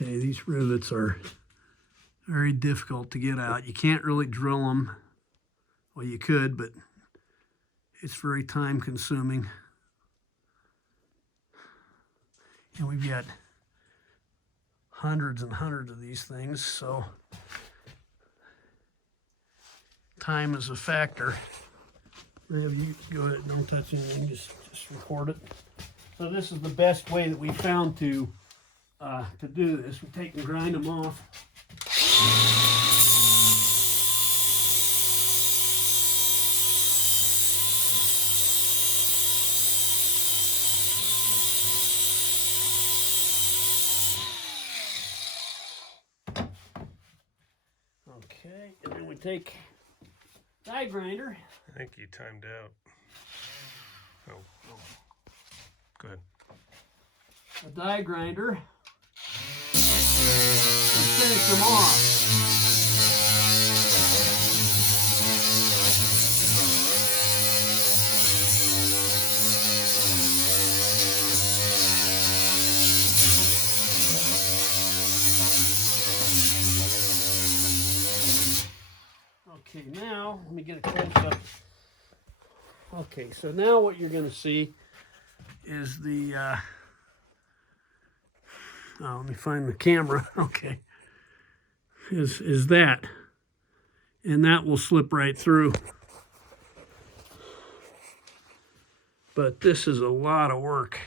Okay, these rivets are very difficult to get out. You can't really drill them. Well, you could, but it's very time consuming. And we've got hundreds and hundreds of these things, so time is a factor. Rev, you go ahead, don't touch anything, just record it. So this is the best way that we found to do this. We take and grind them off. Okay, and then we take die grinder. I think you timed out. Oh. Go ahead. A die grinder and finish them off. Okay, now let me get a close-up. Okay, so now what you're going to see is the, let me find the camera, okay, is that. And that will slip right through. But this is a lot of work.